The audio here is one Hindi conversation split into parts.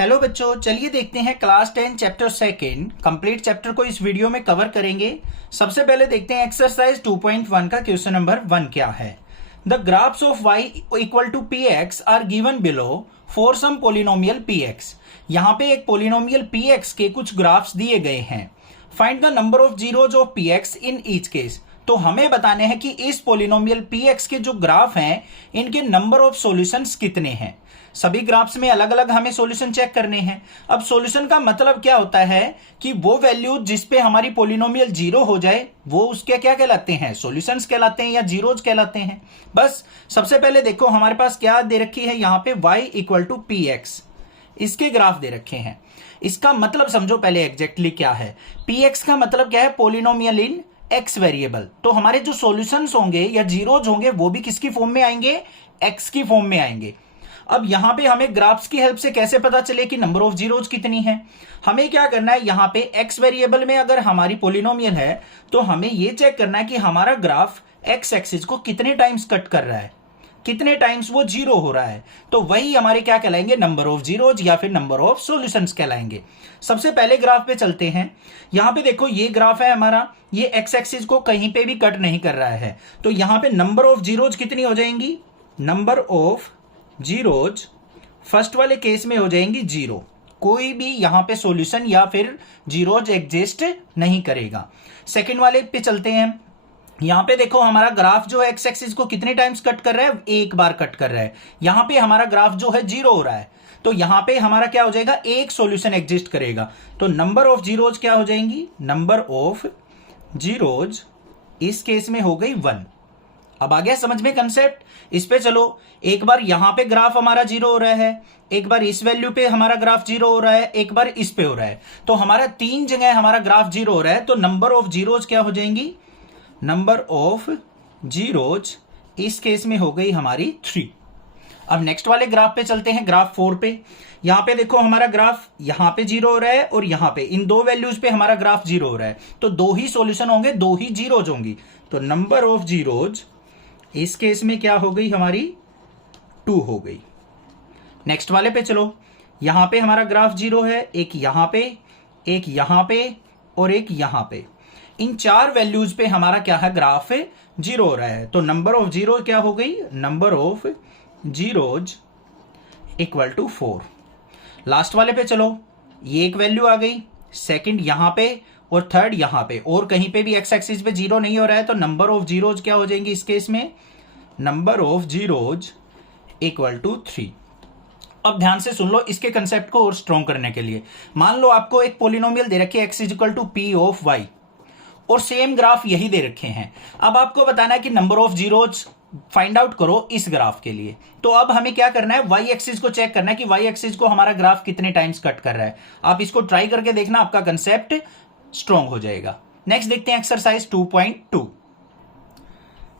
हेलो बच्चों, चलिए देखते हैं class 10 chapter second complete chapter को इस वीडियो में कवर करेंगे। सबसे पहले देखते हैं एक्सरसाइज 2.1 का क्वेश्चन नंबर 1 क्या है। The graphs of y equal to p x are given below for some polynomial p x. यहाँ पे एक पोलिनोमियल पी एक्स के कुछ ग्राफ्स दिए गए हैं। Find the number of zeros of P x in each case. तो हमें बताने हैं कि इस पोलिनोमियल पी एक्स के जो ग्राफ हैं इनके नंबर ऑफ सॉल्यूशंस कितने हैं। सभी ग्राफ्स में अलग अलग हमें सॉल्यूशन चेक करने हैं। अब सॉल्यूशन का मतलब क्या होता है कि वो वैल्यू जिस पे हमारी पोलिनोमियल जीरो हो जाए वो उसके क्या कहलाते हैं, सॉल्यूशंस कहलाते हैं या जीरोज कहलाते हैं। बस सबसे पहले देखो हमारे पास क्या दे रखी है, यहाँ पे y equal to p x, इसके ग्राफ दे रखे हैं। इसका मतलब समझो पहले एग्जैक्टली क्या है। पी एक्स का मतलब क्या है, पोलिनोमियल इन एक्स वेरिएबल। तो हमारे जो सॉल्यूशंस होंगे या जीरोज होंगे वो भी किसकी फॉर्म में आएंगे, एक्स की फॉर्म में आएंगे। अब यहां पे हमें ग्राफ्स की हेल्प से कैसे पता चले कि नंबर ऑफ जीरोज कितनी है। हमें क्या करना है, यहां पे एक्स वेरिएबल में अगर हमारी पोलिनोमियल है तो हमें यह चेक करना है कि हमारा ग्राफ एक्स एक्सिस को कितने टाइम्स कट कर रहा है, कितने टाइम्स वो जीरो हो रहा है। तो वही हमारे क्या कहलाएंगे, नंबर ऑफ जीरोज या फिर नंबर ऑफ सॉल्यूशंस कहलाएंगे। सबसे पहले ग्राफ पे चलते हैं। यहां पे देखो ये ग्राफ है हमारा, ये एक्स एक्सिस को कहीं पे भी कट नहीं कर रहा है। तो यहां पे नंबर ऑफ जीरोज कितनी हो जाएंगी, नंबर ऑफ जीरोज फर्स्ट वाले केस में हो जाएंगी जीरो। कोई भी यहां पे सॉल्यूशन या फिर जीरोज एग्जिस्ट नहीं करेगा। सेकंड वाले पे चलते हैं। यहां पे देखो हमारा ग्राफ जो है एक्स एक्सिस को कितने टाइम्स कट कर रहा है, एक बार कट कर रहा है। यहां पे हमारा ग्राफ जो है जीरो हो रहा है, तो यहां पे हमारा क्या हो जाएगा, एक सॉल्यूशन एग्जिस्ट करेगा। तो नंबर ऑफ जीरोज क्या हो जाएंगी, नंबर ऑफ जीरोज इस केस में हो गई 1। अब आ गया समझ में कंसेप्ट। इस पे चलो, एक बार यहां पे ग्राफ हमारा जीरो हो रहा है, एक बार इस वैल्यू पे हमारा ग्राफ जीरो हो रहा है, एक बार इस पे हो रहा है। तो हमारा तीन जगह हमारा ग्राफ जीरो हो रहा है। तो नंबर ऑफ जीरोज क्या हो जाएंगी, नंबर ऑफ जीरोज इस केस में हो गई हमारी 3। अब नेक्स्ट वाले ग्राफ पे चलते हैं, ग्राफ 4 पे। यहां पे देखो हमारा ग्राफ यहां पे जीरो हो रहा है और यहां पे इन दो वैल्यूज पे हमारा ग्राफ जीरो हो रहा है। तो दो ही सॉल्यूशन होंगे, दो ही जीरोज होंगी। तो नंबर ऑफ जीरोज इस केस में क्या हो गई हमारी 2 हो गई। नेक्स्ट वाले पे चलो, यहां पे हमारा ग्राफ जीरो है, एक यहां पे, एक यहां पे और एक यहां पे। इन चार वैल्यूज पे हमारा क्या है, ग्राफ जीरो हो रहा है। तो नंबर ऑफ जीरो क्या हो गई, number of zeros equal to 4। Last वाले पे चलो, ये एक वैल्यू आ गई, सेकंड यहां पे और थर्ड यहां पे, और कहीं पे भी एक्स एक्सिस पे जीरो नहीं हो रहा है। तो नंबर ऑफ जीरोज क्या हो जाएंगी इस केस में, number of zeros equal to 3। अब ध्यान से सुन लो इसके कंसेप्ट को और स्ट्रॉन्ग करने के लिए। मान लो आपको एक पोलिनोमियल दे रखी है x is equal to p of y और सेम ग्राफ यही दे रखे हैं। अब आपको बताना है कि number of zeros find out करो इस ग्राफ के लिए। तो अब हमें क्या करना है, वाई एक्सिस को चेक करना है कि वाई एक्सिस को हमारा ग्राफ कितने टाइम्स कट कर रहा है। आप इसको ट्राई करके देखना, आपका कंसेप्ट स्ट्रॉन्ग हो जाएगा। नेक्स्ट देखते हैं एक्सरसाइज 2.2।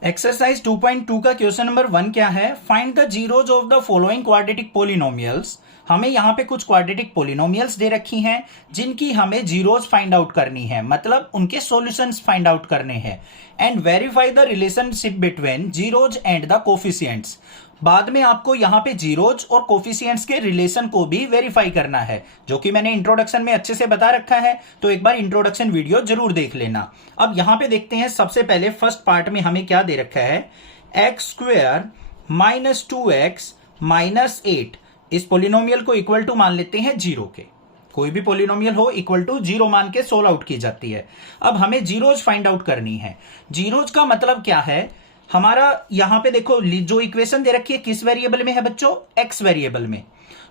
एक्सरसाइज 2.2 का क्वेश्चन नंबर 1 क्या है, find the zeros of the following quadratic polynomials. हमें यहां पे कुछ क्वाड्रेटिक पोलिनोमियल्स दे रखी हैं जिनकी हमें जीरोज फाइंड आउट करनी है, मतलब उनके सॉल्यूशंस फाइंड आउट करने हैं। And verify the relationship between zeros and the coefficients. बाद में आपको यहां पे जीरोज और कोफिशिएंट्स के रिलेशन को भी वेरीफाई करना है, जो कि मैंने इंट्रोडक्शन में अच्छे से बता रखा है। तो एक बार इंट्रोडक्शन वीडियो जरूर देख लेना। अब यहां पे देखते हैं, सबसे पहले फर्स्ट पार्ट में हमें क्या दे रखा है, x square minus 2x minus 8। इस पोलिनोमियल को इक्वल टू मान लेते हैं जीरो के। कोई भी पोलिनोमियल हो इक्वल टू जीरो मान के सोल्व आउट की जाती है। अब हमें जीरोज फाइंड आउट करनी है। जीरोज का मतलब क्या है, हमारा यहां पे देखो जो इक्वेशन दे रखी है किस वेरिएबल में है बच्चों, एक्स वेरिएबल में।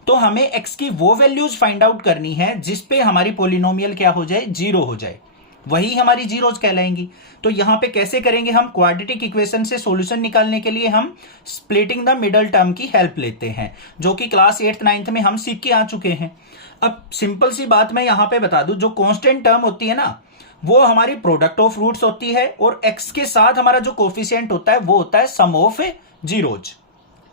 तो हमें एक्स की वो वैल्यूज फाइंड आउट करनी है जिसपे हमारी पोलिनोमियल क्या हो जाए, जीरो हो जाए, वही हमारी जीरोज कहलाएंगी। तो यहां पे कैसे करेंगे हम, क्वाड्रेटिक इक्वेशन से सॉल्यूशन निकालने के लिए हम स्प्लिटिंग द मिडल टर्म की हेल्प लेते हैं, जो कि क्लास 8th 9th में हम सीख के आ चुके हैं। अब सिंपल सी बात मैं यहां पे बता दूं, जो कांस्टेंट टर्म होती है ना वो हमारी प्रोडक्ट ऑफ रूट्स होती है, और एक्स के साथ हमारा जो कोफिशिएंट होता है वो होता है सम ऑफ जीरोज।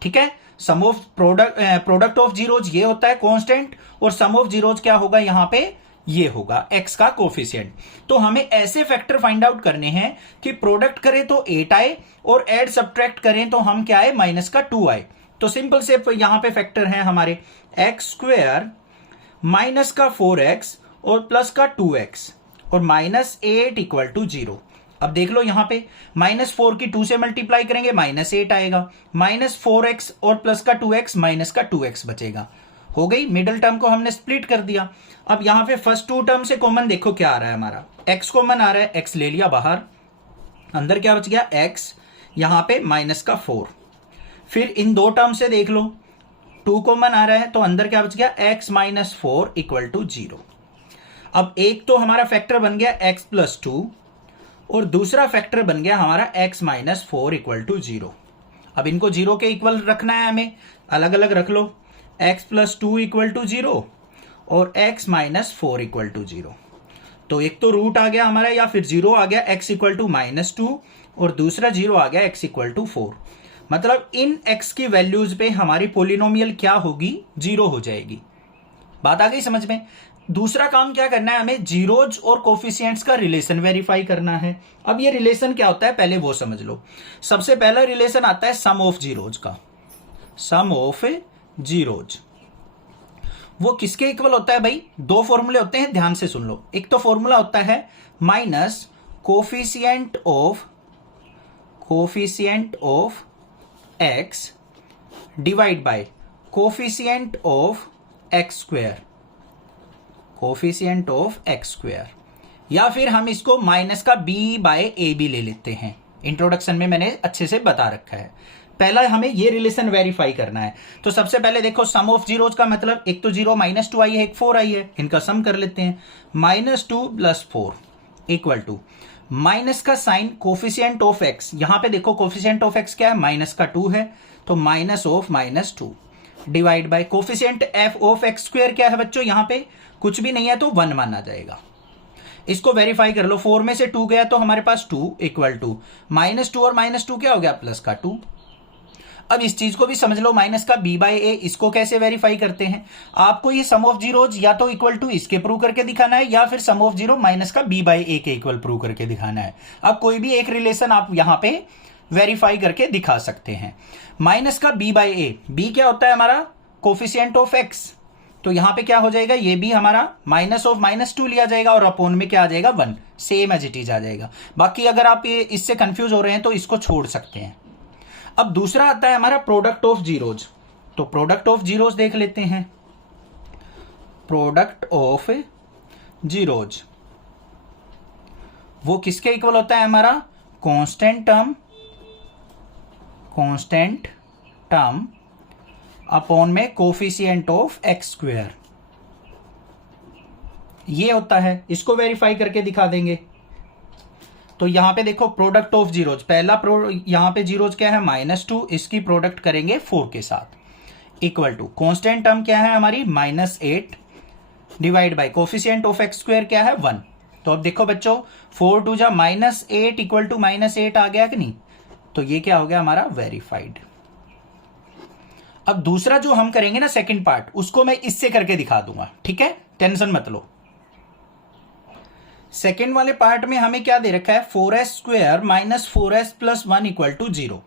ठीक है, सम ऑफ प्रोडक्ट ऑफ जीरोज ये होता है कांस्टेंट, और सम ऑफ जीरोज क्या होगा यहां पे, ये होगा एक्स का कोफिशिएंट। तो हमें ऐसे फैक्टर फाइंड आउट करने हैं कि प्रोडक्ट करें तो 8 आए और एड सब्ट्रैक्ट करें तो हम क्या आए, माइनस का 2 आए। तो सिंपल से यहां पे फैक्टर है हमारे एक्स स्क्वायर माइनस का 4x और प्लस का 2x और -8 इक्वल टू 0। अब देख लो यहां पे -4 की 2 से मल्टीप्लाई करेंगे -8 आएगा, -4x और प्लस का 2x माइनस का 2x बचेगा। हो गई, मिडिल टर्म को हमने स्प्लिट कर दिया। अब यहां पे फर्स्ट 2 टर्म से कॉमन देखो क्या आ रहा है हमारा, x कॉमन आ रहा है, x ले लिया बाहर, अंदर क्या बच गया x, यहां पे माइनस का 4। फिर इन 2 टर्म से देख लो 2 कॉमन आ रहा है, तो अंदर क्या बच गया x माइनस 4 इक्वल टू 0। अब एक तो हमारा फैक्टर बन गया x प्लस 2 और दूसरा फैक्टर बन गया हमारा x माइनस 4 इक्वल टू 0। अब इनको 0 के इक्वल रखना है हमें, अलग अलग रख लो, x प्लस 2 इक्वल टू 0 और x माइनस 4 इक्वल टू 0। तो एक तो रूट आ गया हमारा या फिर 0 आ गया x इक्वल टू -2 और दूसरा 0 आ गया x इक्वल टू 4। मतलब इन x की वैल्यूज पे हमारी पोलिनोमियल क्या होगी, 0 हो जाएगी। बात आ गई समझ में। दूसरा काम क्या करना है, हमें जीरोज और कोफिशिएंट्स का रिलेशन वेरीफाई करना है। अब ये रिलेशन क्या होता है पहले वो समझ लो। सबसे पहला रिलेशन आता है सम ऑफ जीरोज का। सम ऑफ जीरोज वो किसके इक्वल होता है भाई, 2 फॉर्मूले होते हैं, ध्यान से सुन लो। एक तो फॉर्मूला होता है minus coefficient of x divide by coefficient of x square, coefficient of x square, या फिर हम इसको माइनस का b बाय ए बी ले लेते हैं। इंट्रोडक्शन में मैंने अच्छे से बता रखा है। पहला हमें ये रिलेशन वेरीफाई करना है। तो सबसे पहले देखो सम ऑफ जीरोज का मतलब, एक तो 0 -2 आई है, एक 4 आई है, इनका सम कर लेते हैं। -2 + 4 इक्वल टू माइनस का साइन कोफिशिएंट ऑफ x, यहां पे देखो कोफिशिएंट ऑफ x क्या है, माइनस का 2 है, तो minus of -2 divide by coefficient f of x square क्या है बच्चों, यहां पे कुछ भी नहीं है तो 1 माना जाएगा। इसको वेरीफाई कर लो, 4 में से 2 गया तो हमारे पास 2 इक्वल टू -2 और -2 क्या हो गया, प्लस का 2। अब इस चीज को भी समझ लो, माइनस का b बाय ए, इसको कैसे वेरीफाई करते हैं। आपको ये सम ऑफ जीरोज या तो इक्वल टू इसके प्रूव करके दिखाना है या फिर सम ऑफ जीरो माइनस का b बाय ए के इक्वल प्रूव करके दिखाना है। अब कोई भी एक रिलेशन आप यहां पे वेरीफाई करके दिखा सकते हैं। माइनस का b बाय ए, b क्या होता है हमारा, कोफिशिएंट ऑफ x, तो यहां पे क्या हो जाएगा, ये भी हमारा माइनस ऑफ -2 लिया जाएगा और अपोन में क्या आ जाएगा, 1, सेम एज इट इज आ जाएगा। बाकी अगर आप ये इससे कंफ्यूज हो रहे हैं तो इसको छोड़ सकते हैं। अब दूसरा आता है हमारा प्रोडक्ट ऑफ जीरोज। तो प्रोडक्ट ऑफ जीरोज देख लेते हैं। प्रोडक्ट ऑफ जीरोज वो किसके इक्वल होता है हमारा, कांस्टेंट टर्म अपॉन में कोफिशिएंट ऑफ x स्क्वायर, ये होता है। इसको वेरीफाई करके दिखा देंगे। तो यहां पे देखो प्रोडक्ट ऑफ जीरोज, पहला यहां पे जीरोज क्या है, -2, इसकी प्रोडक्ट करेंगे 4 के साथ इक्वल टू कांस्टेंट टर्म क्या है हमारी, -8 divide by coefficient of x square क्या है, 1। तो अब देखो बच्चों 4 2 जा -8 इक्वल टू -8 आ गया कि नहीं, तो ये क्या हो गया हमारा वेरीफाइड। अब दूसरा जो हम करेंगे ना सेकंड पार्ट, उसको मैं इससे करके दिखा दूंगा, ठीक है, टेंशन मत लो। सेकेंड वाले पार्ट में हमें क्या दे रखा है, 4s square minus 4s plus 1 equal to 0।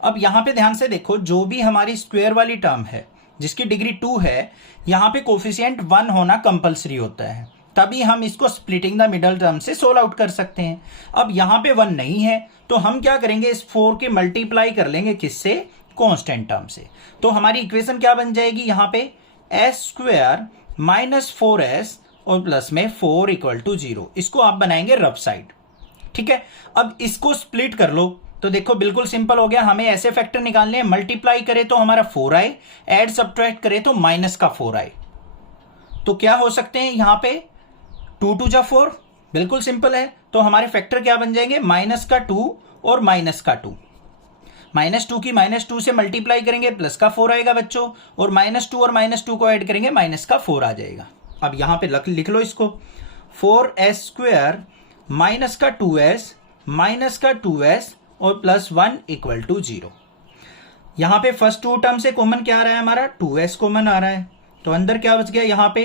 अब यहां पे ध्यान से देखो, जो भी हमारी स्क्वायर वाली टर्म है जिसकी डिग्री 2 है, यहां पे कोफिशिएंट 1 होना कंपलसरी होता है, तभी हम इसको स्प्लिटिंग द मिडल टर्म से सोल्व आउट कर सकते हैं। अब यहां पे 1 नहीं है तो हम क्या करेंगे, इस 4 के मल्टीप्लाई कर लेंगे किससे, कांस्टेंट टर्म से। तो हमारी इक्वेशन क्या बन जाएगी, यहां पे s स्क्वायर माइनस 4s और प्लस में 4 इक्वल टू 0। इसको आप बनाएंगे रफ साइड, ठीक है। अब इसको स्प्लिट कर लो तो देखो बिल्कुल सिंपल हो गया। हमें ऐसे फैक्टर निकालने हैं, मल्टीप्लाई करे तो हमारा 4 आए, एड सब्ट्रैक्ट करे तो माइनस का 4 आए। तो क्या हो सकते हैं यहां पे, 2 2 जा 4, बिल्कुल सिंपल है। तो हमारे फैक्टर क्या बन जाएंगे, माइनस का 2 और माइनस का 2। -2 की -2 से मल्टीप्लाई करेंगे, प्लस का 4 आएगा बच्चों, और -2 और -2 को ऐड करेंगे, माइनस का 4 आ जाएगा। अब यहां पे लिख लो इसको, 4s स्क्वायर माइनस का 2s माइनस का 2s और प्लस 1 इक्वल टू 0। यहां पे फर्स्ट 2 टर्म से कॉमन क्या आ रहा है हमारा, 2s कॉमन आ रहा है, तो अंदर क्या बच गया यहां पे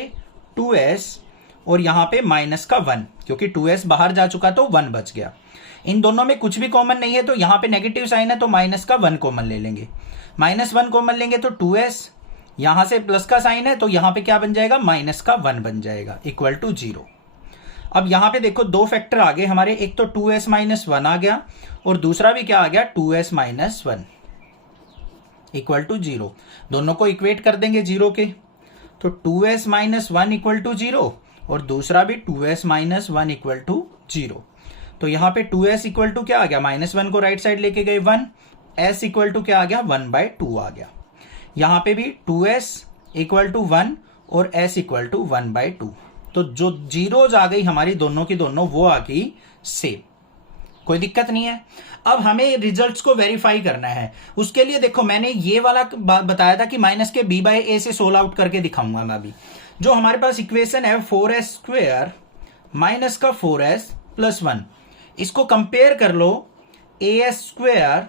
2s और यहां पे माइनस का 1, क्योंकि 2s बाहर जा चुका तो 1 बच गया। इन दोनों में कुछ भी कॉमन नहीं है तो यहां पे नेगेटिव साइन है तो माइनस का 1 कॉमन ले लेंगे, -1 कॉमन लेंगे तो 2s यहां से प्लस का साइन है तो यहां पे क्या बन जाएगा, माइनस का 1 बन जाएगा, इक्वल टू 0। अब यहां पे देखो दो फैक्टर आ गए हमारे, एक तो 2s माइनस 1 आ गया और दूसरा भी क्या आ गया, 2s माइनस 1 इक्वल टू 0। दोनों को इक्वेट कर देंगे 0 के, तो 2s माइनस 1 इक्वल टू 0 और दूसरा भी 2s माइनस 1 इक्वल टू 0। तो यहाँ पे 2s इक्वल टू क्या आ गया, -1 को राइट साइड लेके गए 1, s इक्वल टू क्या आ गया, 1/2 आ गया। यहाँ पे भी 2s इक्वल टू 1 और s इक्वल टू 1/2। तो जो जीरोज आ गई हमारी दोनों की दोनों, वो आ गई सेम, कोई दिक्कत नहीं है। अब हमें रिजल्ट्स को वेरीफाई करना है। उसके लिए देखो मैंने ये वाला बताया था कि माइनस के b/a से सोल्व आउट करके दिखाऊंगा मैं अभी। जो हमारे पास इक्वेशन है 4s² माइनस का 4s प्लस 1, इसको कंपेयर कर लो as²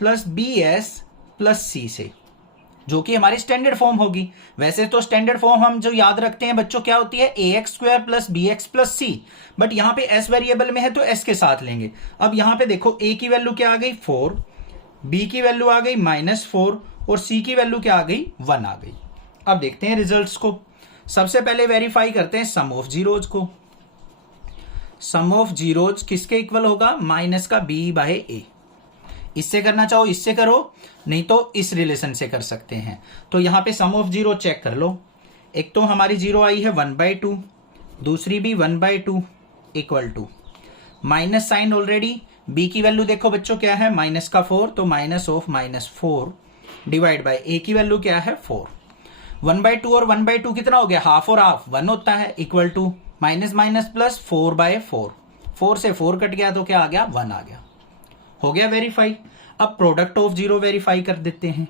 plus bs plus c से, जो कि हमारी स्टैंडर्ड फॉर्म होगी। वैसे तो स्टैंडर्ड फॉर्म हम जो याद रखते हैं बच्चों क्या होती है, ax² plus bx plus c, but यहां पे s वेरिएबल में है तो s के साथ लेंगे। अब यहां पे देखो a की वैल्यू क्या आ गई 4, b की वैल्यू आ गई -4 और c की वैल्यू क्या आ गई 1 आ गई। अब देखते हैं रिजल्ट्स को। सबसे पहले वेरीफाई करते हैं सम ऑफ जीरोज को। सम ऑफ जीरोज किसके इक्वल होगा, माइनस का b/a। इससे करना चाहो इससे करो, नहीं तो इस रिलेशन से कर सकते हैं। तो यहां पे सम ऑफ जीरो चेक कर लो। एक तो हमारी जीरो आई है 1/2, दूसरी भी 1/2 equal to minus sign already. b की वैल्यू देखो बच्चों क्या है, -4, तो -4 डिवाइड बाय a की वैल्यू क्या है 4। 1/2 और 1/2 कितना हो गया, हाफ और हाफ 1 होता है, equal to minus minus plus 4/4, 4 से 4 कट गया तो क्या आ गया 1 आ गया। हो गया वेरीफाई। अब प्रोडक्ट ऑफ जीरो वेरीफाई कर देते हैं।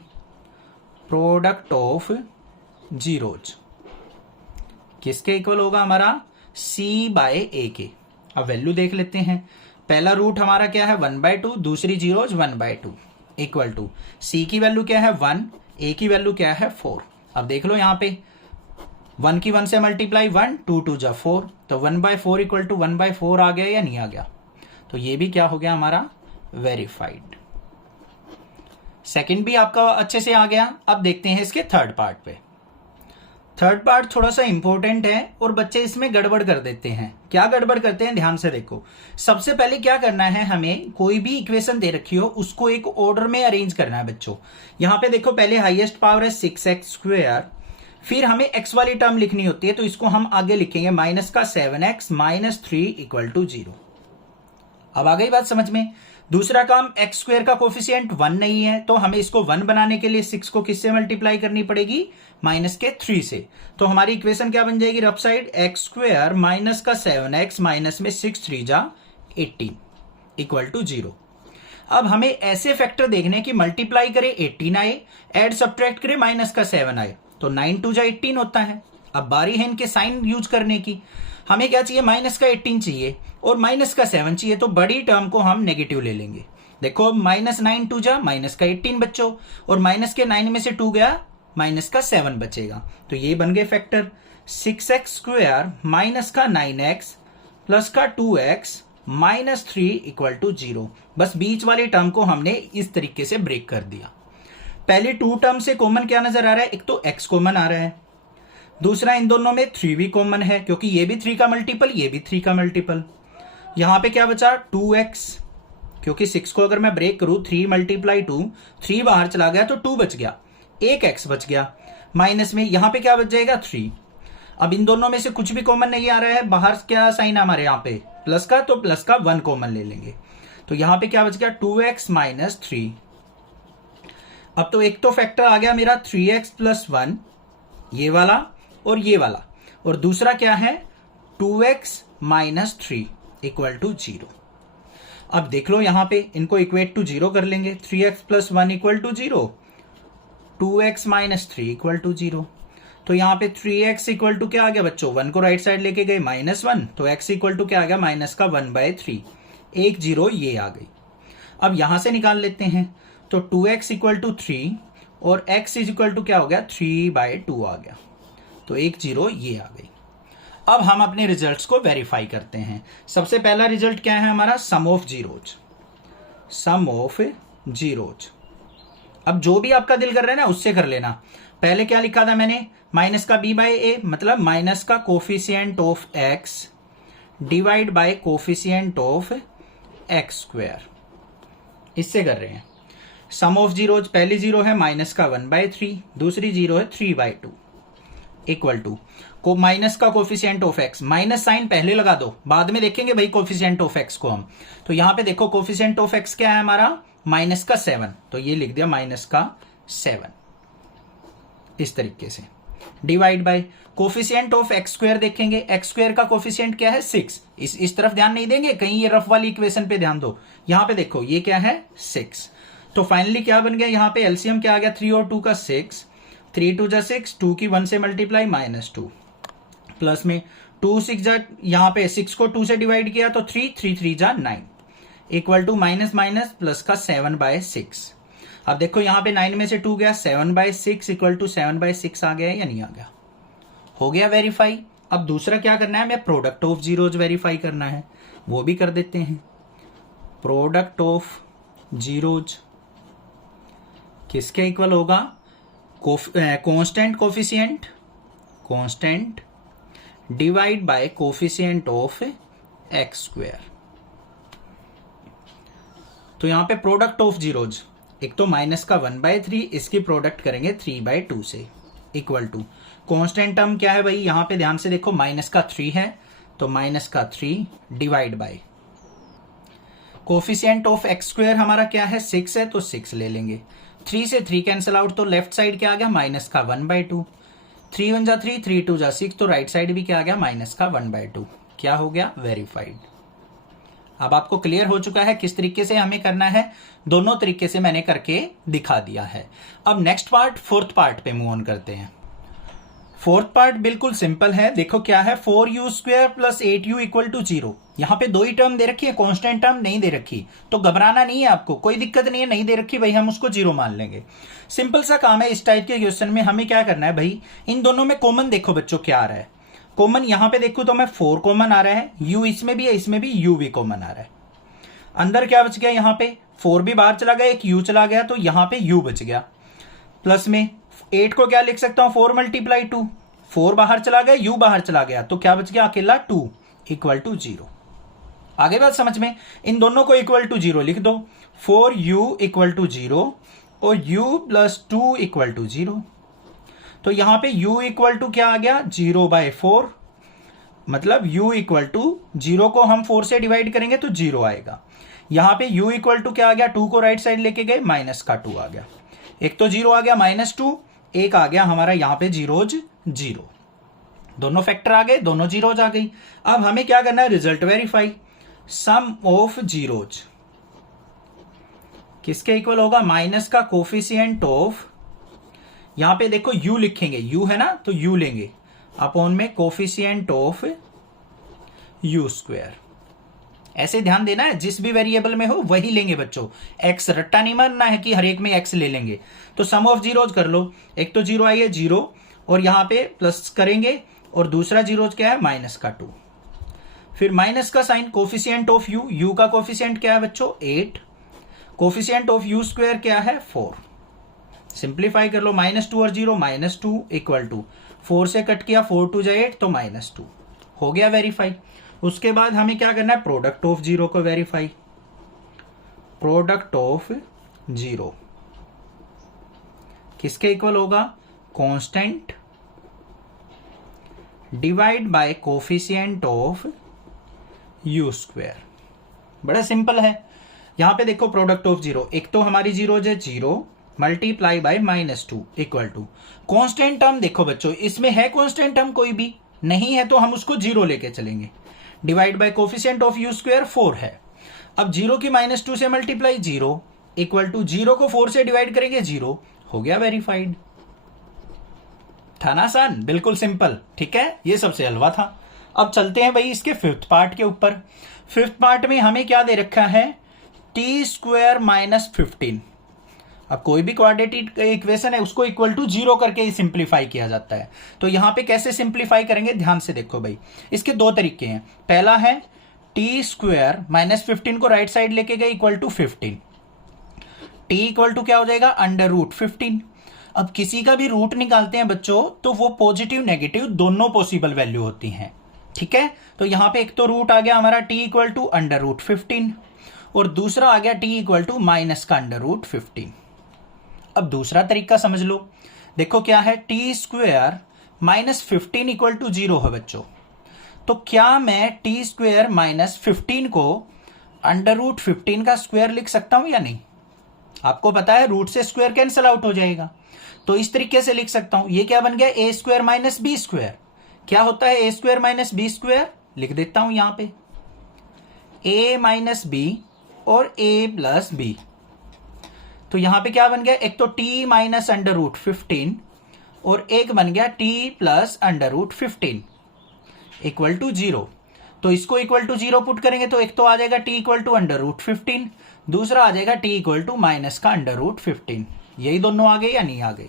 प्रोडक्ट ऑफ जीरोज किसके इक्वल होगा हमारा, c/a के। अब वैल्यू देख लेते हैं। पहला रूट हमारा क्या है 1/2, दूसरी जीरोज 1/2 इक्वल टू c की वैल्यू क्या है 1, a की वैल्यू क्या है 4। अब देख लो यहाँ पे 1 की 1 से मल्टीप्लाई 1, 2 2 जा 4, तो 1/4 इक्वल टू 1/4 आ गया या नहीं आ गया। तो ये भी क्या हो गया हमारा वेरीफाइड। सेकंड भी आपका अच्छे से आ गया। अब देखते हैं इसके थर्ड पार्ट पे। थर्ड पार्ट थोड़ा सा इंपॉर्टेंट है और बच्चे इसमें गड़बड़ कर देते हैं। क्या गड़बड़ करते हैं, ध्यान से देखो। सबसे पहले क्या करना है, हमें कोई भी इक्वेशन दे रखी हो उसको एक ऑर्डर में अरेंज करना है बच्चों। यहां पे देखो पहले हाईएस्ट पावर है 6x², फिर हमें x वाली टर्म लिखनी होती है, तो इसको हम आगे लिखेंगे माइनस का 7x माइनस 3 इक्वल टू 0। अब आ गई बात समझ में। दूसरा काम, x² का कोफिशिएंट 1 नहीं है, तो हमें इसको 1 बनाने के लिए 6 को किससे मल्टीप्लाई करनी पड़ेगी, माइनस के 3 से। तो हमारी इक्वेशन क्या बन जाएगी रफ साइड, x² माइनस का 7x माइनस में 6 3 जा 18 इक्वल टू 0। अब हमें ऐसे फैक्टर देखने की मल्टीप्लाई करे 18 आए, एड सब्ट्रैक्ट करे माइनस का 7 आए, तो 9 2 जा 18 होता है। अब बारी है इनके साइन यूज करने की। हमें क्या चाहिए, माइनस का 18 चाहिए और माइनस का 7 चाहिए, तो बड़ी टर्म को हम नेगेटिव ले लेंगे। देखो -9 2 जा माइनस का 18 बच्चों, और माइनस के 9 में से 2 गया, माइनस का 7 बचेगा। तो ये बन गए फैक्टर 6x² माइनस का 9x प्लस का 2x माइनस 3 इक्वल टू 0। बस बीच वाली टर्म को हमने इस तरीके से ब्रेक कर दिया। पहले 2 टर्म से कॉमन क्या नजर आ रहा है, एक तो x कॉमन आ रहा है, दूसरा इन दोनों में 3 भी कॉमन है, क्योंकि ये भी 3 का मल्टीपल, ये भी 3 का मल्टीपल। यहां पे क्या बचा 2x, क्योंकि 6 को अगर मैं ब्रेक करूं 3 × 2, 3 बाहर चला गया तो 2 बच गया, एक x बच गया माइनस में, यहां पे क्या बच जाएगा 3। अब इन दोनों में से कुछ भी कॉमन नहीं आ रहा है, बाहर क्या साइन है हमारे यहाँ पे प्लस का, तो प्लस का 1 कॉमन ले लेंगे, तो यहां पे क्या बच गया 2x माइनस 3। अब तो एक तो फैक्टर आ गया मेरा 3x प्लस 1, ये वाला और ये वाला, और दूसरा क्या है 2x माइनस 3 इक्वल टू 0। अब देख लो यहां पे इनको इक्वेट टू 0 कर लेंगे, 3x plus 1 equal to 0, 2x minus 3 equal to 0। तो यहां पे 3x इक्वल टू क्या आ गया बच्चों, 1 को राइट साइड लेके गए -1, तो x इक्वल टू क्या आ गया माइनस का 1/3, एक 0 ये आ गई। अब यहां से निकाल लेते हैं, तो 2x इक्वल टू 3 और x इक्वल टू क्या हो गया 3/2 आ गया, तो एक 0 ये आ गई। अब हम अपने रिजल्ट्स को वेरीफाई करते हैं। सबसे पहला रिजल्ट क्या है हमारा, sum of zeros. Sum of zeros, अब जो भी आपका दिल कर रहा है ना उससे कर लेना। पहले क्या लिखा था मैंने, माइनस का b बाय ए, मतलब माइनस का coefficient of x divide by coefficient of x square, इससे कर रहे हैं। सम ऑफ जीरोज, पहली जीरो है माइनस का 1/3, दूसरी जीरो है 3/2 इक्वल टू को माइनस का coefficient of x, minus sign पहले लगा दो, बाद में देखेंगे भाई कोफिशिएंट ऑफ एक्स को हम। तो यहां पे देखो कोफिशिएंट ऑफ एक्स क्या है हमारा, माइनस का 7, तो ये लिख दिया माइनस का 7, इस तरीके से divide by coefficient of x square, देखेंगे एक्स स्क्वायर का कोफिशिएंट क्या है 6, इस तरफ ध्यान नहीं देंगे, कहीं ये रफ वाली इक्वेशन पे ध्यान दो, यहां पे देखो ये क्या है 6। तो फाइनली क्या बन गया, यहां पे एलसीएम क्या आ गया, 3 और 2 का 6, 3 2 जा 6, 2 की 1 से मल्टीप्लाई -2, प्लस में 2 6 जा, यहाँ पे 6 को 2 से डिवाइड किया तो 3 3 3 जा 9 equal to minus minus plus का 7/6। अब देखो यहाँ पे 9 में से 2 गया, 7/6 इक्वल टू 7/6 आ गया या नहीं आ गया, हो गया वेरीफाई। अब दूसरा क्या करना है, हमें प्रोडक्ट ऑफ जीरोज वेरीफाई करना है, वो भी कर देते हैं। प्रोडक्ट ऑफ जीरोज किसके इक्वल होगा, constant coefficient, constant divide by coefficient of x square. तो यहां पे प्रोडक्ट ऑफ जीरोज, एक तो माइनस का 1/3, इसकी प्रोडक्ट करेंगे 3/2 से इक्वल टू कांस्टेंट टर्म क्या है भाई, यहां पे ध्यान से देखो माइनस का 3 है, तो माइनस का 3 divide by coefficient of x square हमारा क्या है 6 है, तो 6 ले लेंगे, 3 से 3 कैंसिल आउट, तो लेफ्ट साइड क्या आ गया माइनस का 1/2, 3 1 जा 3, 3 2 जा 6, तो राइट साइड भी क्या आ गया माइनस का 1/2, क्या हो गया वेरीफाइड। अब आपको क्लियर हो चुका है किस तरीके से हमें करना है, दोनों तरीके से मैंने करके दिखा दिया है। अब नेक्स्ट पार्ट, फोर्थ पार्ट पे मूव ऑन करते हैं। फोर्थ पार्ट बिल्कुल सिंपल है, देखो क्या है 4u² plus 8u equal to 0। यहां पे दो ही टर्म दे रखी है, कांस्टेंट टर्म नहीं दे रखी, तो घबराना नहीं है आपको, कोई दिक्कत नहीं है, नहीं दे रखी भाई हम उसको 0 मान लेंगे। सिंपल सा काम है इस टाइप के क्वेश्चन में, हमें क्या करना है भाई, इन दोनों में कॉमन देखो बच्चों क्या आ रहा है, कॉमन यहां पे देखो तो मैं 4 कॉमन आ रहा है, u इसमें भी है, इसमें भी u भी कॉमन आ रहा है। अंदर क्या बच गया, यहां पे 4 भी बाहर चला गया, एक u चला गया, तो यहां पे u बच गया। प्लस में 8 को क्या लिख सकता हूं 4 × 2, 4 बाहर चला गया, u बाहर चला गया, तो क्या बच गया अकेला 2 इक्वल टू 0। आगे बात समझ में, इन दोनों को इक्वल टू 0 लिख दो, 4u इक्वल टू 0 और u प्लस 2 इक्वल टू 0। तो यहां पे u इक्वल टू क्या आ गया 0/4, मतलब u इक्वल टू 0 को हम 4 से डिवाइड करेंगे तो 0 आएगा। यहां पे u इक्वल टू क्या आ गया, 2 को राइट साइड लेके गए, माइनस का 2 आ गया, एक तो 0 आ गया -2, एक आ गया हमारा यहां पे जीरोज 0, दोनों फैक्टर आ गए, दोनों जीरोज आ गई। अब हमें क्या करना है, result verify. Sum of zeros किसके इक्वल होगा, माइनस का कोफिशिएंट ऑफ, यहां पे देखो u लिखेंगे, u है ना, तो u लेंगे अपॉन में कोफिशिएंट ऑफ u²। ऐसे ध्यान देना है, जिस भी वेरिएबल में हो वही लेंगे बच्चों, x रट्टा नहीं मारना है कि हर एक में x ले लेंगे। तो सम ऑफ जीरोज कर लो, एक तो 0 आई है 0 और यहां पे प्लस करेंगे, और दूसरा जीरोज क्या है माइनस का 2, फिर माइनस का साइन, कोफिशिएंट ऑफ u का कोफिशिएंट क्या है बच्चों 8, कोफिशिएंट ऑफ u² क्या है 4। सिंप्लीफाई कर लो, -2 और 0 -2 इक्वल टू 4 से कट किया, 4 2 जा 8, तो -2 हो गया वेरीफाई। उसके बाद हमें क्या करना है, प्रोडक्ट ऑफ 0 को वेरीफाई। प्रोडक्ट ऑफ 0 किसके इक्वल होगा, constant divide by coefficient of u²। बड़ा सिंपल है, यहां पे देखो प्रोडक्ट ऑफ 0, एक तो हमारी जीरोज है 0 multiply by -2 equal to constant term, देखो बच्चों इसमें है कांस्टेंट टर्म कोई भी नहीं है, तो हम उसको 0 लेके चलेंगे, divide by coefficient of u² 4 है। अब 0 की -2 से मल्टीप्लाई 0 इक्वल टू 0 को 4 से डिवाइड करेंगे 0, हो गया वेरीफाइड। था ना आसान, बिल्कुल सिंपल, ठीक है, ये सबसे हलवा था। अब चलते हैं भाई इसके फिफ्थ पार्ट के ऊपर। फिफ्थ पार्ट में हमें क्या दे रखा है, t² - 15। अब कोई भी क्वाड्रेटिक इक्वेशन है उसको इक्वल टू 0 करके ही सिंप्लीफाई किया जाता है। तो यहां पे कैसे सिंप्लीफाई करेंगे, ध्यान से देखो भाई, इसके दो तरीके हैं। पहला है t² - 15 को राइट साइड लेके गए equal to 15, t equal to क्या हो जाएगा √15। अब किसी का भी रूट निकालते हैं बच्चों तो वो पॉजिटिव नेगेटिव दोनों पॉसिबल वैल्यू होती हैं, ठीक है। तो यहां पे एक तो रूट आ गया हमारा t equal to under root 15 और दूसरा आ गया t इक्वल टू माइनस का अंडर रूट 15। अब दूसरा तरीका समझ लो, देखो क्या है, t square minus 15 equal to 0 है बच्चों। तो क्या मैं t स्क्वेयर माइनस 15 को अंडर रूट 15 का स्क्वायर लिख सकता हूं या नहीं? आपको पता है रूट से स्क्वायर कैंसिल आउट हो जाएगा, तो इस तरीके से लिख सकता हूं। ये क्या बन गया, ए स्क्वायर माइनस बी स्क्वायर। क्या होता है ए स्क्वायर माइनस बी स्क्वायर? लिख देता हूं यहां पे, ए माइनस बी और ए प्लस बी। तो यहां पे क्या बन गया, एक तो टी माइनस अंडर रूट 15 और एक बन गया t plus under root 15 equal to 0। तो इसको इक्वल टू 0 पुट करेंगे तो एक तो आ जाएगा t equal to under root 15, दूसरा आ जाएगा टी इक्वल टू माइनस का अंडर रूट 15। यही दोनों आ गए या नहीं आ गए?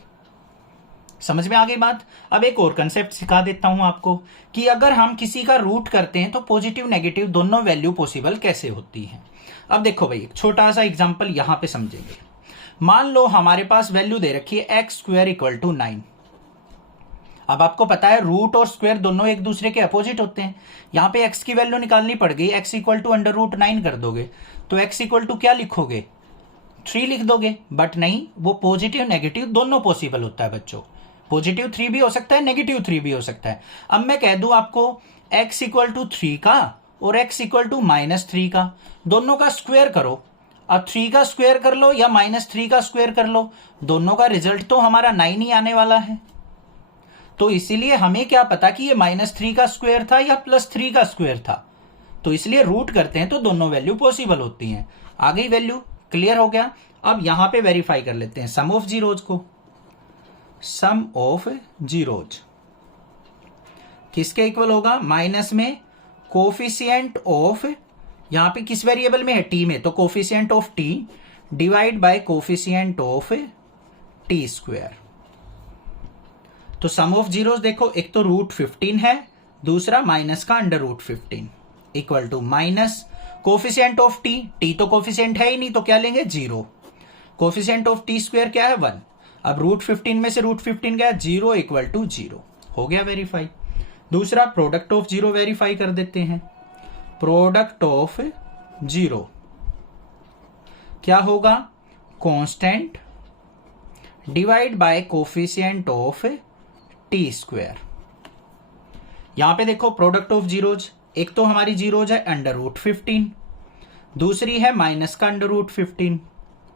समझ में आ गई बात? अब एक और कंसेप्ट सिखा देता हूं आपको कि अगर हम किसी का रूट करते हैं तो पॉजिटिव नेगेटिव दोनों वैल्यू पॉसिबल कैसे होती हैं। अब देखो भाई, एक छोटा सा एग्जांपल यहां पे समझेंगे। मान लो हमारे पास वैल्यू दे रखी है एक्स स्क्वायर इक्वल टू 9। अब आपको पता है रूट और स्क्वायर दोनों एक दूसरे के अपोजिट होते हैं। यहां पे x की वैल्यू निकालनी पड़ गई, x equal to under root 9 कर दोगे तो x इक्वल टू क्या लिखोगे, 3 लिख दोगे। बट नहीं, वो पॉजिटिव नेगेटिव दोनों पॉसिबल होता है बच्चों। पॉजिटिव 3 भी हो सकता है, नेगेटिव 3 भी हो सकता है। अब मैं कह दूं आपको x इक्वल टू 3 का और x इक्वल टू माइनस 3 का, दोनों का स्क्वायर करो। अब 3 का स्क्वायर कर लो या माइनस 3 का स्क्वायर कर लो, दोनों का रिजल्ट तो हमारा 9 ही आने वाला है। तो इसीलिए हमें क्या पता कि ये माइनस 3 का स्क्वायर था या प्लस 3 का स्क्वायर था। तो इसलिए रूट करते हैं तो दोनों वैल्यू पॉसिबल होती हैं। आ गई वैल्यू, क्लियर हो गया। अब यहां पे वेरीफाई कर लेते हैं सम ऑफ जीरोज को। सम ऑफ जीरोज किसके इक्वल होगा, माइनस में कोफिशिएंट ऑफ, यहां पे किस वेरिएबल में है, टी में, तो coefficient of T divide by coefficient of t square. तो सम ऑफ जीरोस देखो, एक तो रूट 15 है, दूसरा माइनस का under root 15 equal to minus coefficient of t, t तो कोफिशिएंट है ही नहीं तो क्या लेंगे 0। कोफिशिएंट ऑफ टी स्क्वायर क्या है 1। अब रूट 15 में से रूट 15 गया, 0 इक्वल टू 0 हो गया वेरीफाई। दूसरा प्रोडक्ट ऑफ जीरो वेरीफाई कर देते हैं। प्रोडक्ट ऑफ जीरो क्या होगा, constant divide by coefficient of t square. यहां पे देखो प्रोडक्ट ऑफ जीरोज, एक तो हमारी जीरोज है अंडर रूट 15, दूसरी है माइनस का under root 15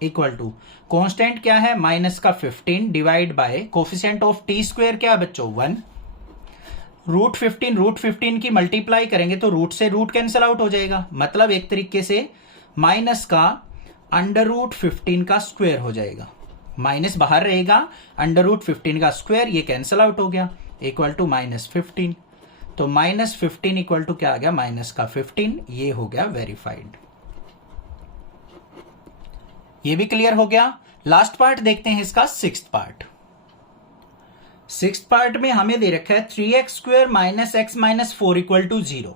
equal to constant क्या है माइनस का 15 divide by coefficient of t square क्या है बच्चों 1। रूट 15 की मल्टीप्लाई करेंगे तो रूट से रूट कैंसिल आउट हो जाएगा, मतलब एक तरीके से माइनस का अंडर रूट 15 का स्क्वायर हो जाएगा। माइनस बाहर रहेगा, अंडर रूट 15 का स्क्वायर ये कैंसिल आउट हो गया इक्वल टू माइनस 15। तो माइनस 15 इक्वल टू क्या आ गया, माइनस का 15। ये हो गया वेरीफाइड। ये भी क्लियर हो गया। लास्ट पार्ट देखते हैं इसका, सिक्स्थ पार्ट। सिक्स्थ पार्ट में हमें दे रखा है 3x square minus x minus 4 equal to 0।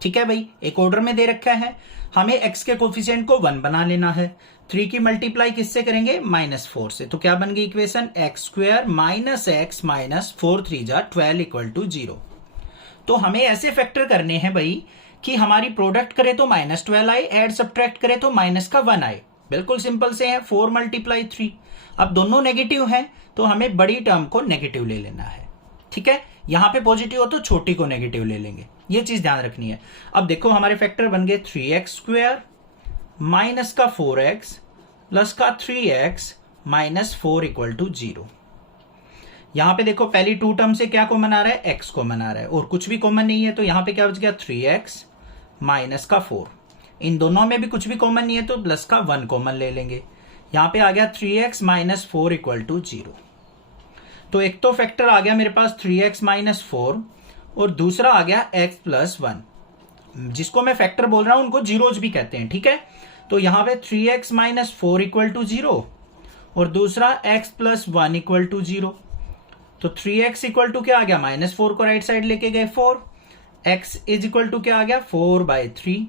ठीक है भाई, एक ऑर्डर में दे रखा है, हमें x के कोफिशिएंट को 1 बना लेना है। 3 की मल्टीप्लाई किससे करेंगे, माइनस 4 से। तो क्या बन गई equation, x square minus x minus 4 3 जा 12 इक्वल टू 0। तो हमें ऐसे फैक्टर करने हैं भाई कि हमारी प्रोडक्ट करे तो माइनस 12 आए, एड सब्ट्रैक्ट करे तो माइनस का 1 आए। बिल्कुल सिंपल से है, 4 मल्टीप्लाई 3। अब दोनों नेगेटिव हैं तो हमें बड़ी टर्म को नेगेटिव ले लेना है। ठीक है, यहां पे पॉजिटिव हो तो छोटी को नेगेटिव ले लेंगे, ये चीज ध्यान रखनी है। अब देखो हमारे फैक्टर बन गए 3x स्क्वायर माइनस का 4x प्लस का 3x माइनस 4 इक्वल टू 0। यहां पे देखो पहली 2 टर्म से क्या कॉमन आ रहा है, x कॉमन आ रहा है और कुछ भी कॉमन नहीं है, तो यहां पे क्या बच गया 3x माइनस का 4। इन दोनों में भी कुछ भी कॉमन नहीं है तो प्लस का 1 कॉमन ले लेंगे। यहां पे आ गया 3x माइनस 4 इक्वल टू 0। तो एक तो फैक्टर आ गया मेरे पास 3x माइनस 4 और दूसरा आ गया x प्लस 1। जिसको मैं फैक्टर बोल रहा हूं उनको जीरोज भी कहते हैं। ठीक है, तो यहां पे 3x माइनस 4 इक्वल टू 0 और दूसरा x प्लस 1 इक्वल टू 0। तो 3x इक्वल टू क्या आ गया, माइनस 4 को राइट साइड लेके गए 4, x इज इक्वल टू क्या आ गया 4/3।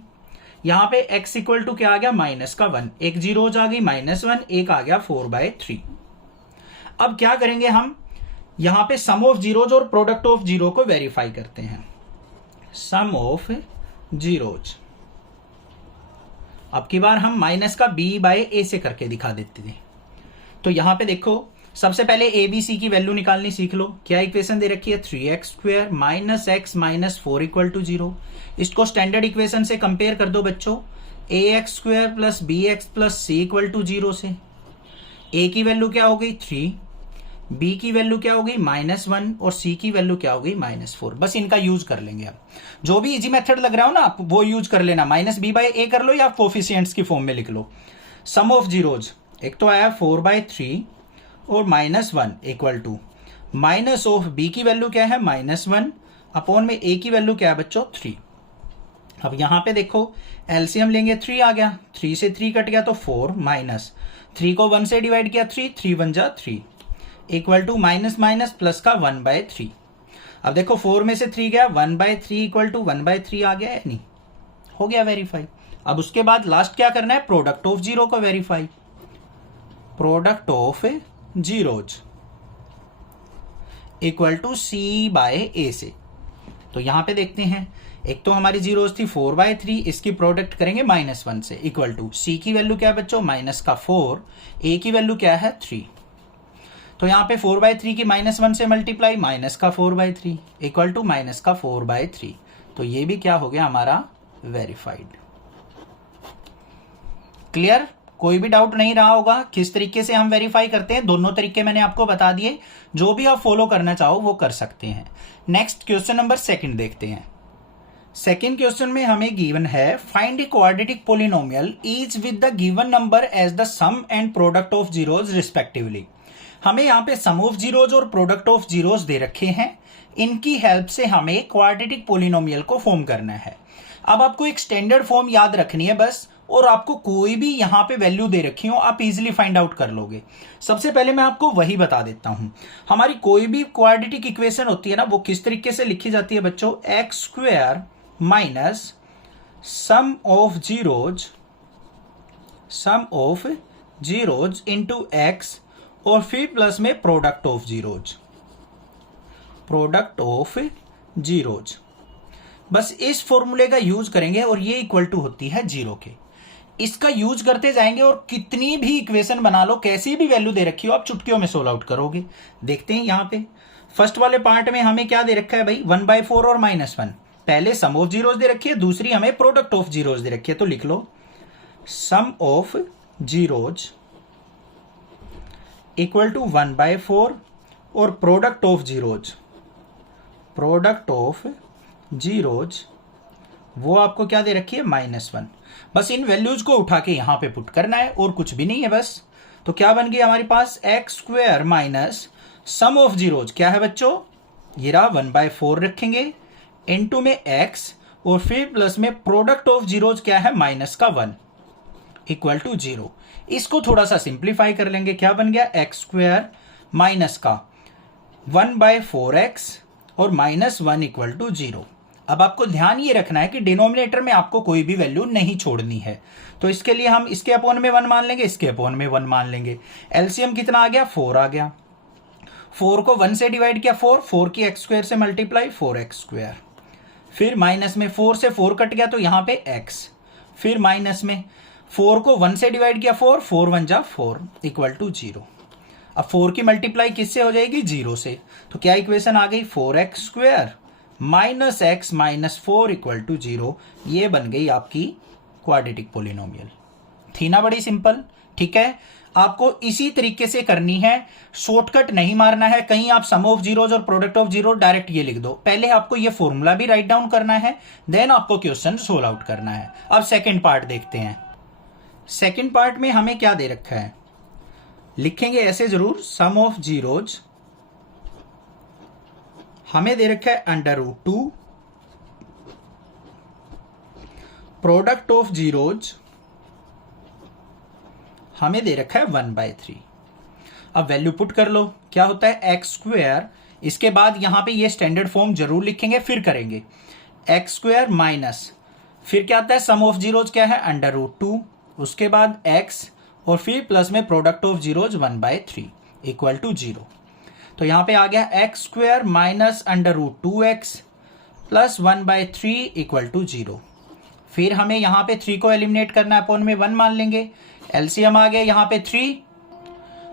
यहां पे x इक्वल टू क्या आ गया, माइनस का 1। एक जीरोज आ गई माइनस 1, एक आ गया 4/3। अब क्या करेंगे, हम यहां पे सम ऑफ जीरोज और प्रोडक्ट ऑफ जीरो को वेरीफाई करते हैं। सम ऑफ जीरोज, अब की बार हम माइनस का बी बाय ए से करके दिखा देते थे। तो यहां पे देखो, सबसे पहले ए बी सी की वैल्यू निकालनी सीख लो। क्या इक्वेशन दे रखी है, 3x² minus x minus 4 equal to 0। इसको स्टैंडर्ड इक्वेशन से कंपेयर कर दो बच्चों, ax² plus bx plus c equal to 0 से। a की वैल्यू क्या हो गई 3, b की वैल्यू क्या हो गई -1 और c की वैल्यू क्या हो गई -4। बस इनका यूज कर लेंगे। अब जो भी इजी मेथड लग रहा हो ना आप वो यूज कर लेना, -b/a कर लो या कोफिशिएंट्स की फॉर्म में लिख लो। सम ऑफ जीरोज, एक तो आया 4/3 और -1 equal to minus of b की वैल्यू क्या है -1 अपॉन में a की वैल्यू क्या है बच्चों 3। अब यहां पे देखो एलसीएम लेंगे 3 आ गया, 3 से 3 कट गया तो 4 माइनस 3 को 1 से डिवाइड किया 3 1 जा 3 equal to minus minus plus का 1/3। अब देखो 4 में से 3 गया 1/3 इक्वल टू 1/3 आ गया है नहीं, हो गया वेरीफाई। अब उसके बाद लास्ट क्या करना है, प्रोडक्ट ऑफ जीरो को verify. Product of zeros equal to C by A से। तो यहां पे देखते हैं, एक तो हमारी जीरोज थी 4/3, इसकी प्रोडक्ट करेंगे -1 से इक्वल टू सी की वैल्यू क्या है बच्चों -4, ए की वैल्यू क्या है 3। तो यहां पे 4/3 की -1 से मल्टीप्लाई -4/3 इक्वल टू -4/3। तो ये भी क्या हो गया हमारा वेरीफाइड। क्लियर, कोई भी डाउट नहीं रहा होगा किस तरीके से हम वेरीफाई करते हैं। दोनों तरीके मैंने आपको बता दिए, जो भी आप फॉलो करना चाहो वो कर सकते हैं। नेक्स्ट क्वेश्चन नंबर 2 देखते हैं। सेकेंड क्वेश्चन में हमें गिवन है, find a quadratic polynomial each with the given number as the sum and product of zeros respectively. हमें यहाँ पे सम ऑफ जीरोज और प्रोडक्ट ऑफ जीरोज दे रखे हैं, इनकी हेल्प से हमें क्वाड्रेटिक पोलिनोमियल को फॉर्म करना है। अब आपको एक स्टैंडर्ड फॉर्म याद रखनी है बस, और आपको कोई भी यहां पे वैल्यू दे रखी हो आप इजीली फाइंड आउट कर लोगे। सबसे पहले मैं आपको वही बता देता हूं, हमारी कोई भी क्वाड्रेटिक इक्वेशन होती है ना वो किस तरीके से लिखी जाती है बच्चों, x² minus sum of zeros into x और फिर प्लस में प्रोडक्ट ऑफ जीरोज। बस इस फॉर्मूले का यूज करेंगे और ये इक्वल टू होती है 0 के। इसका यूज करते जाएंगे और कितनी भी इक्वेशन बना लो, कैसी भी वैल्यू दे रखी हो आप चुटकियों में सोल्व आउट करोगे। देखते हैं यहां पे फर्स्ट वाले पार्ट में हमें क्या दे रखा है भाई 1/4 और -1। पहले सम ऑफ जीरोज दे रखी है, दूसरी हमें प्रोडक्ट ऑफ जीरोज दे रखी है। तो लिख लो सम ऑफ जीरोज इक्वल टू 1/4 और प्रोडक्ट ऑफ जीरोज वो आपको क्या दे रखी है -1। बस इन वैल्यूज को उठा के यहां पे पुट करना है और कुछ भी नहीं है बस। तो क्या बन गया हमारे पास x² minus sum of zeros क्या है बच्चों, ये रहा 1/4 रखेंगे इनटू में x और फिर प्लस में प्रोडक्ट ऑफ जीरोज क्या है -1 इक्वल टू 0। इसको थोड़ा सा सिंप्लीफाई कर लेंगे, क्या बन गया x² माइनस का 1/4x और -1 इक्वल टू 0। अब आपको ध्यान ये रखना है कि डिनोमिनेटर में आपको कोई भी वैल्यू नहीं छोड़नी है। तो इसके लिए हम इसके अपॉन में 1 मान लेंगे, इसके अपॉन में 1 मान लेंगे। एलसीएम कितना आ गया 4 आ गया। 4 को 1 से डिवाइड किया 4 की x² से मल्टीप्लाई 4x²। फिर माइनस में 4 से 4 कट गया तो यहां पे x, फिर माइनस में 4 को 1 से डिवाइड किया 4 1 जा 4 इक्वल टू 0। अब 4 की मल्टीप्लाई किससे हो जाएगी 0 से। तो क्या इक्वेशन आ गई 4x² minus x minus 4 equal to 0। ये बन गई आपकी क्वाड्रेटिक पोलिनोमियल। थी ना बड़ी सिंपल। ठीक है, आपको इसी तरीके से करनी है, शॉर्टकट नहीं मारना है कहीं आप सम ऑफ जीरोज और प्रोडक्ट ऑफ जीरो डायरेक्ट ये लिख दो। पहले आपको ये फॉर्मूला भी राइट डाउन करना है, देन आपको क्वेश्चन सोल्व आउट करना है। अब सेकंड पार्ट देखते हैं। सेकंड पार्ट में हमें क्या दे रखा है, लिखेंगे ऐसे जरूर, सम ऑफ जीरोज हमें दे रखा है √2, प्रोडक्ट ऑफ जीरोज हमें दे रखा है 1/3। अब वैल्यू पुट कर लो, क्या होता है x², इसके बाद यहां पे ये स्टैंडर्ड फॉर्म जरूर लिखेंगे फिर करेंगे x² माइनस फिर क्या आता है सम ऑफ जीरोज क्या है √2, उसके बाद x और फिर प्लस में product of zeros 1/3 equal to 0। तो यहाँ पे आ गया x square minus under root 2x plus 1/3 equal to 0। फिर हमें यहाँ पे 3 को एलिमिनेट करना है, अपॉन में 1 मान लेंगे। एलसीएम आ गया यहाँ पे 3,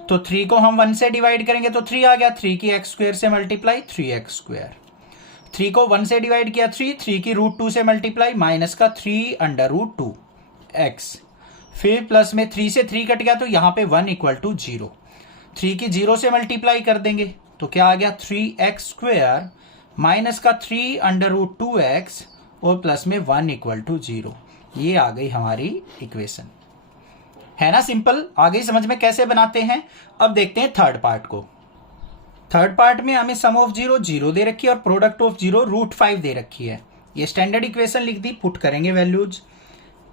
तो 3 को हम 1 से डिवाइड करेंगे तो 3 आ गया। 3 की एक्स स्क्वायर से मल्टीप्लाई 3x स्क्वायर। 3 को 1 से डिवाइड किया 3 की रूट 2 से मल्टीप्लाई माइनस का 3 अंडर रूट 2x। फिर प्लस में 3 से 3 कट गया तो यहाँ पे 1 इक्वल टू 0। 3 की 0 से मल्टीप्लाई कर देंगे तो क्या आ गया 3x स्क्वायर माइनस का 3 अंडर रूट 2x और प्लस में 1 इक्वल टू 0। ये आ गई हमारी इक्वेशन, है ना सिंपल। आ गई समझ में कैसे बनाते हैं। अब देखते हैं थर्ड पार्ट को। थर्ड पार्ट में हमें सम ऑफ 0 0 दे रखी है और प्रोडक्ट ऑफ 0 √5 दे रखी है। ये स्टैंडर्ड इक्वेशन लिख दी, पुट करेंगे values.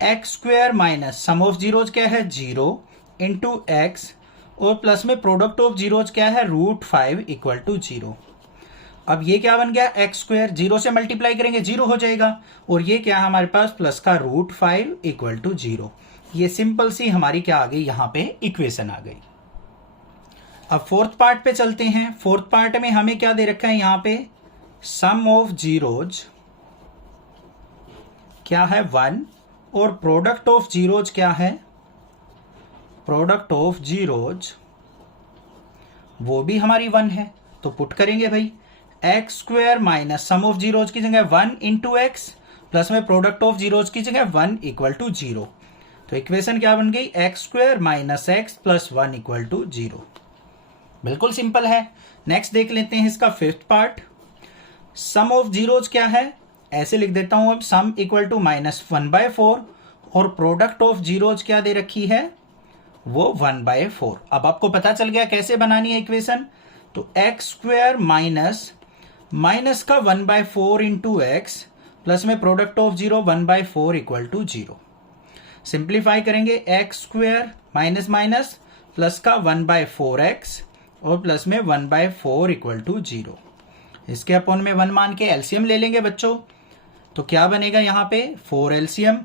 X square minus sum of zeros क्या है 0 इंटू एक्स और प्लस में प्रोडक्ट ऑफ जीरोज क्या है √5 इक्वल टू 0। अब ये क्या बन गया एक्स स्क्वायर, 0 से मल्टीप्लाई करेंगे 0 हो जाएगा, और ये क्या है हमारे पास प्लस का √5 इक्वल टू 0। ये सिंपल सी हमारी क्या आ गई यहाँ पे इक्वेशन आ गई। अब फोर्थ पार्ट पे चलते हैं। फोर्थ पार्ट में हमें क्या दे रखा है यहाँ पे सम ऑफ जीरोज क्या है 1 और प्रोडक्ट ऑफ जीरोज क्या है, प्रोडक्ट ऑफ जीरोज वो भी हमारी 1 है। तो पुट करेंगे भाई x square minus sum of zeros की जगह 1 इंटू एक्स प्लस में प्रोडक्ट ऑफ जीरोज की जगह 1 इक्वल टू 0। तो इक्वेशन क्या बन गई x square minus x plus 1 equal to 0। बिल्कुल सिंपल है। नेक्स्ट देख लेते हैं इसका fifth part. Sum of zeros क्या है, ऐसे लिख देता हूं अब सम इक्वल टू -1/4 और प्रोडक्ट ऑफ जीरोज क्या दे रखी है वो 1/4। अब आपको पता चल गया कैसे बनानी है इक्वेशन। तो एक्स स्क्वायर माइनस का 1/4 इंटू एक्स प्लस में product of 1/4 equal to 0। Simplify करेंगे x square minus minus plus का 1/4x और प्लस में 1/4 इक्वल टू 0। इसके अपॉन में 1 मान के एलसीएम ले लेंगे बच्चों। तो क्या बनेगा यहाँ पे 4 एलसीएम।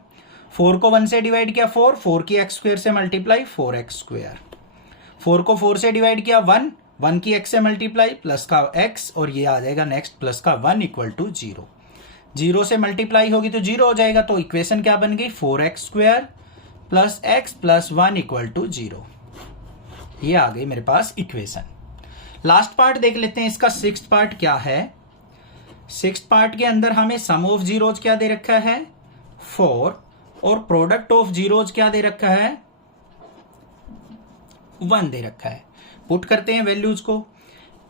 4 को 1 से डिवाइड किया 4 की एक्स स्क्वायर से मल्टीप्लाई 4x स्क्वायर। 4 को 4 से डिवाइड किया 1 की x से मल्टीप्लाई प्लस का x और ये आ जाएगा नेक्स्ट प्लस का 1 इक्वल टू 0। 0 से मल्टीप्लाई होगी तो 0 हो जाएगा। तो इक्वेशन क्या बन गई 4x square plus x plus 1 equal to 0। ये आ गई मेरे पास इक्वेशन। लास्ट पार्ट देख लेते हैं इसका सिक्स्थ पार्ट क्या है। सिक्स्थ पार्ट के अंदर हमें सम ऑफ जीरोज क्या दे रखा है 4 और प्रोडक्ट ऑफ जीरोज क्या दे रखा है 1 दे रखा है। पुट करते हैं वैल्यूज को।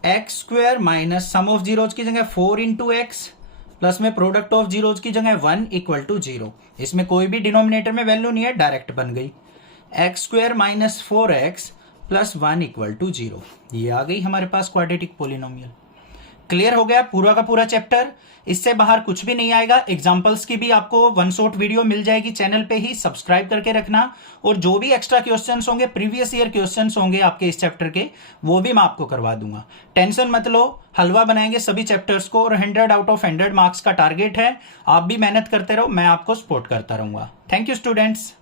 X square minus sum of zeros की जगह 4 इंटू एक्स प्लस में प्रोडक्ट ऑफ जीरोज की जगह 1 इक्वल टू 0। इसमें कोई भी डिनोमिनेटर में वैल्यू नहीं है, डायरेक्ट बन गई x square minus 4x plus 1 equal to 0। ये आ गई हमारे पास क्वाड्रेटिक पोलिनोमियल। क्लियर हो गया पूरा का पूरा चैप्टर। इससे बाहर कुछ भी नहीं आएगा। एग्जांपल्स की भी आपको वन शॉट वीडियो मिल जाएगी चैनल पे ही, सब्सक्राइब करके रखना। और जो भी एक्स्ट्रा क्वेश्चंस होंगे, प्रीवियस ईयर क्वेश्चंस होंगे आपके इस चैप्टर के, वो भी मैं आपको करवा दूंगा। टेंशन मत लो, हलवा बनाएंगे सभी चैप्टर्स को और 100 आउट ऑफ 100 मार्क्स का टारगेट है। आप भी मेहनत करते रहो, मैं आपको सपोर्ट करता रहूंगा। Thank you students.